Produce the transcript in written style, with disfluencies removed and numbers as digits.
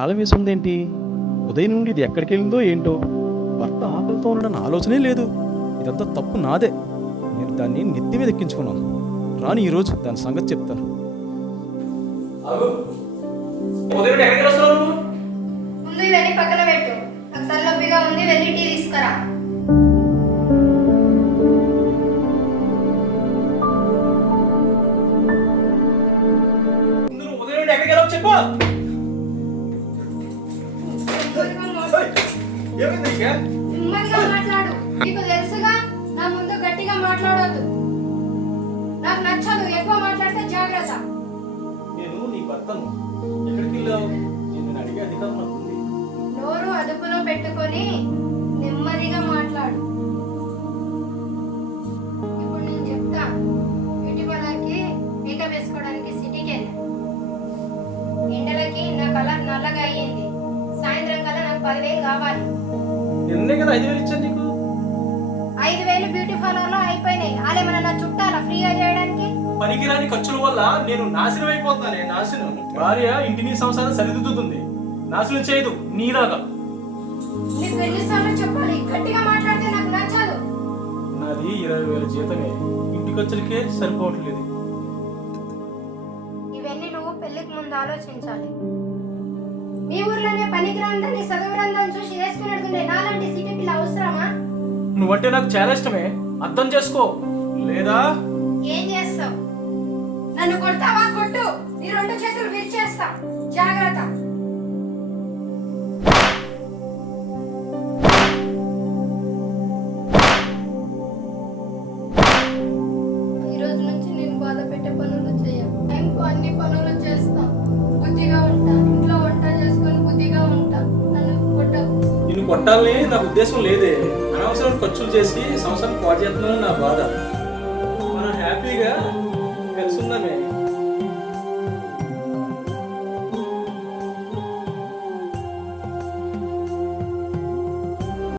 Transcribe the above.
తాళం వేసి ఉందేంటి? ఉదయం నుండి ఇది ఎక్కడికి వెళ్ళిందో ఏంటో. భర్త ఆకలితో ఉండడం ఆలోచనే లేదు. ఇదంతా తప్పు నాదే. నేను దాన్ని నెత్తి మీద ఎక్కించుకున్నాను. రాని ఈరోజు దాని సంగతి చెప్తాను. ముందు ఇవన్నీ పక్కన పెట్టు. నాకు తలనొప్పిగా ఉంది, వెళ్ళి టీ తీసుకురా. చెప్పు. నెమ్మదిగా మాట్లాడు. నీకు తెలుసుగా, నా ముందు గట్టిగా మాట్లాడొద్దు. నాకు నచ్చదు, ఎక్కువ మాట్లాడితే జాగ్రత్త. నేను నీ భర్తను. ఎక్కడికి వెళ్ళావు? నేను అడిగే అధికారం నాకుంది. నోరు అదుపులో పెట్టుకొని నెమ్మదిగా మాట్లాడు. ఇప్పుడు నేను చెప్తా. ఇటీవలకి మేకప్ వేసుకోవడానికి సిటీకి వెళ్ళా. ఎండలకి నా కలర్ నల్లగా అయ్యింది. సాయంత్రం కల్లా నాకు 10,000 కావాలి. నిన్నే కదా 5,000 ఇచ్చాను నీకు. 5,000 బ్యూటీ పార్లర్ లో అయిపోయినాయి. అలేమన్నా నా చుట్టాలా ఫ్రీగా చేయడానికి? పనికిరాని ఖర్చుల వల్ల నేను నాశనం అయిపోతున్నానే. నాశనం. భార్య ఇంటిని సంసారం సరిదిద్దుతుంది, నాశనం చేయదు నీలాగా. నీకు ఎన్నిసార్లు చెప్పాలి? గట్టిగా మాట్లాడితే నాకు నచ్చదు. నాది 20,000 జీతమే. ఇంటి ఖర్చులకే సరిపోవట్లేదు. ఇవన్నీ నువ్వు పెళ్లికి ముందు ఆలోచించాలి. మీ ఊర్లోనే పనికిరాందని చదువురందని చూసి వేసుకున్నట్టుండే నాలాంటి సిటీ పిల్ల అవసరమా? నువ్వంటే నాకు చాలా ఇష్టమే, అర్థం చేసుకో. లేదా ఏం చేస్తావు? నన్ను కొడతావా? కొట్టు. నీ 2 చేతులు విరిచేస్తా. జాగ్రత్త. ఈ రోజు నుంచి నేను బాధ పెట్టే పనులు చేయను. టైంకు అన్ని పనులు చేస్తా. బుద్ధిగా ఉంటా. ఇంట్లో వంట చేసుకొని బుద్ధిగా ఉంటా. నన్ను కొట్టకు. నిన్ను కొట్టాలని నా ఉద్దేశం లేదే. అనవసరం ఖర్చులు చేసి సంవత్సరం పాటు చేస్తున్నాను నా బాధ. మనం హ్యాపీగా కలిసి ఉందామే.